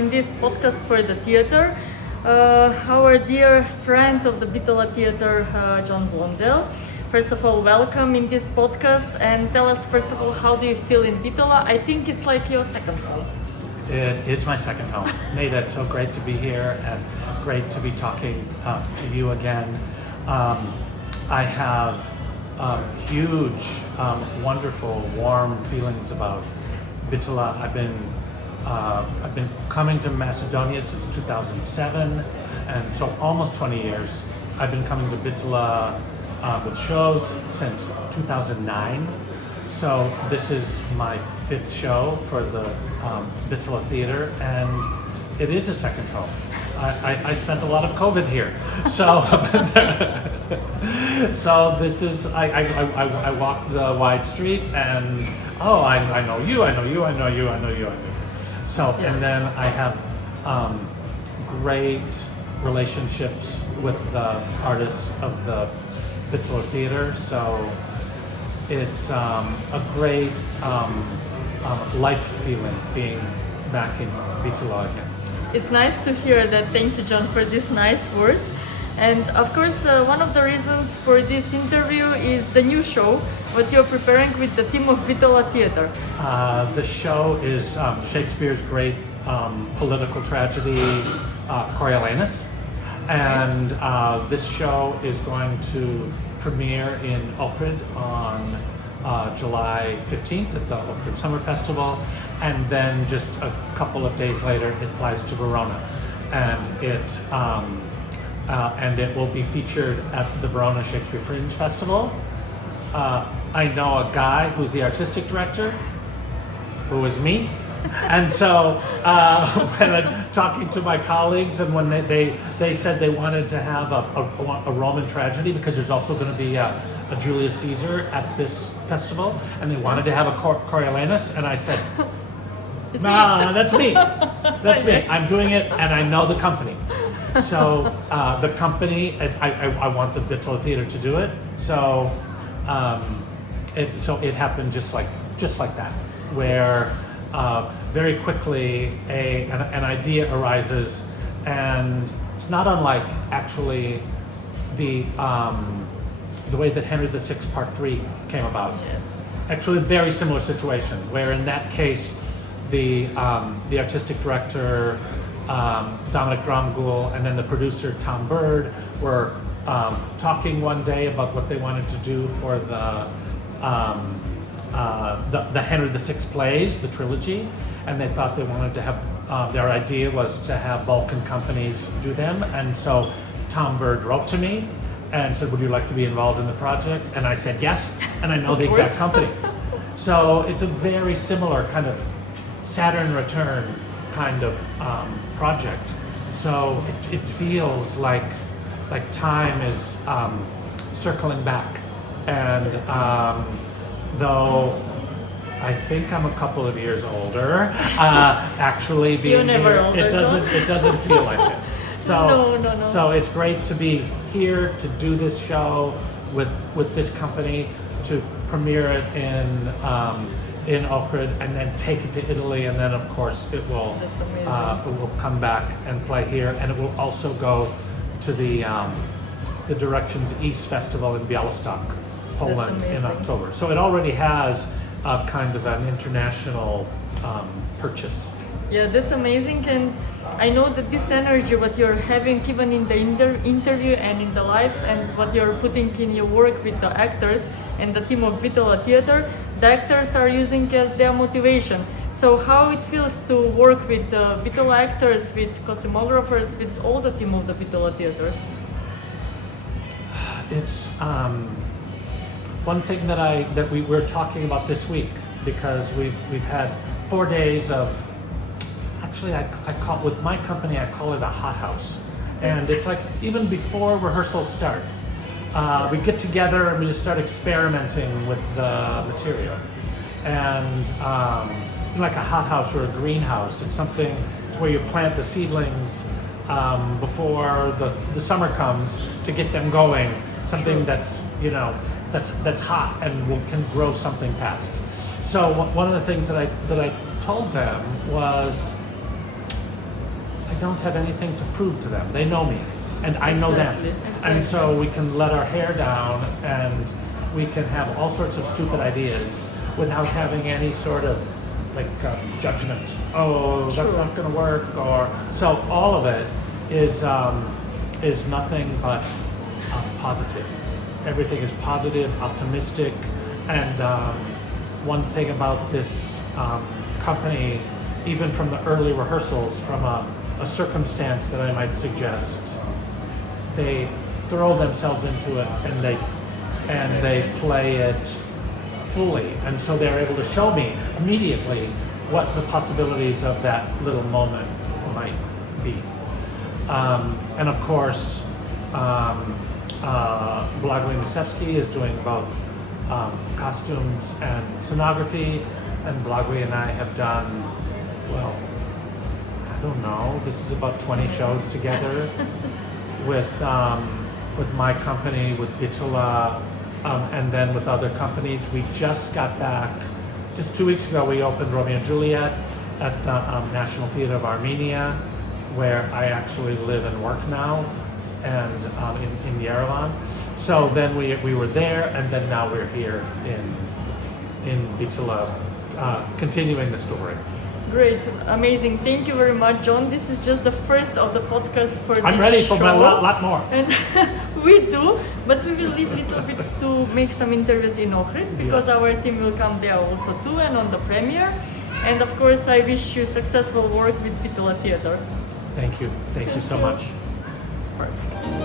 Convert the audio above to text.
in this podcast for the theater. Our dear friend of the Bitola Theater, John Blondell. First of all, welcome in this podcast and tell us first of all, how do you feel in Bitola? I think it's like your second home. It is my second home. Nate, it's so great to be here and great to be talking to you again. I have huge, wonderful, warm feelings about Bitola. I've been coming to Macedonia since 2007, and so almost 20 years. I've been coming to Bitola with shows since 2009. So this is my fifth show for the Bitola Theater, and it is a second home. I spent a lot of COVID here, so so this is I walk the wide street, and I know you, I know you, I know you, I know you, I know you. So yes. And then I have great relationships with the artists of the Bitola Theater, so it's a great life feeling being back in Bitola again. It's nice to hear that. Thank you, John, for these nice words. And of course, one of the reasons for this interview is the new show, what you're preparing with the team of Bitola Theater. The show is Shakespeare's great political tragedy, Coriolanus. And this show is going to premiere in Ohrid on July 15th at the Ohrid Summer Festival, and then just a couple of days later it flies to Verona, and it will be featured at the Verona Shakespeare Fringe Festival. I know a guy who's the artistic director, who is me. And so when I'm talking to my colleagues, and when they said they wanted to have a Roman tragedy, because there's also going to be a Julius Caesar at this festival, and they wanted to have a Coriolanus, and I said, nah, that's me. That's me. I'm doing it, and I know the company. So the company, I want the Bitola Theater to do it. So it happened just like that, where very quickly an idea arises, and it's not unlike actually the way that Henry VI Part 3 came about. Yes. Actually, a very similar situation, where in that case the artistic director Dominic Dromgoole and then the producer Tom Bird were talking one day about what they wanted to do for the Henry VI plays, the trilogy, and they thought they wanted to have, their idea was to have Balkan companies do them, and so Tom Bird wrote to me and said, would you like to be involved in the project? And I said yes, and I know the exact company. So it's a very similar kind of Saturn return kind of project. So it feels like time is circling back, and though I think I'm a couple of years older, actually being You're never here, older, it doesn't feel like it. So No. So it's great to be here to do this show with this company, to premiere it in Ohrid, and then take it to Italy, and then of course it will come back and play here, and it will also go to the Directions East Festival in Białystok, Poland in October. So it already has a kind of an international purchase. Yeah, that's amazing, and I know that this energy, what you're having even in the interview and in the life, and what you're putting in your work with the actors and the team of Bitola Theater, the actors are using as their motivation. So how it feels to work with the Bitola actors, with costumographers, with all the team of the Bitola Theater? It's one thing that we were talking about this week, because we've had 4 days of, actually I call, with my company I call it a hot house, and it's like even before rehearsals start, we get together and we just start experimenting with the material, and like a hothouse or a greenhouse, it's something, it's where you plant the seedlings before the summer comes to get them going, something that's that's hot and can grow something fast. So one of the things that I told them was, don't have anything to prove to them. They know me, and I know them. Exactly. And so we can let our hair down, and we can have all sorts of stupid ideas without having any sort of like judgment. Oh, that's True. not going to work. Or so all of it is nothing but positive. Everything is positive, optimistic, and one thing about this company, even from the early rehearsals, from a circumstance that I might suggest, they throw themselves into it and they play it fully, and so they're able to show me immediately what the possibilities of that little moment might be. And of course, Blondell is doing both costumes and scenography, and Blondell and I have done, well, I don't know, this is about 20 shows together with my company, with Bitula, and then with other companies. We just got back, just 2 weeks ago, we opened Romeo and Juliet at the National Theatre of Armenia, where I actually live and work now, and in Yerevan. So then we were there, and then now we're here in Bitula, continuing the story. Great, amazing. Thank you very much, John. This is just the first of the podcast for this show. I'm ready for a lot more. And we do, but we will leave a little bit to make some interviews in Ohrid, because Yes. our team will come there also too, and on the premiere. And of course, I wish you successful work with Bitula Theater. Thank you so much. Perfect.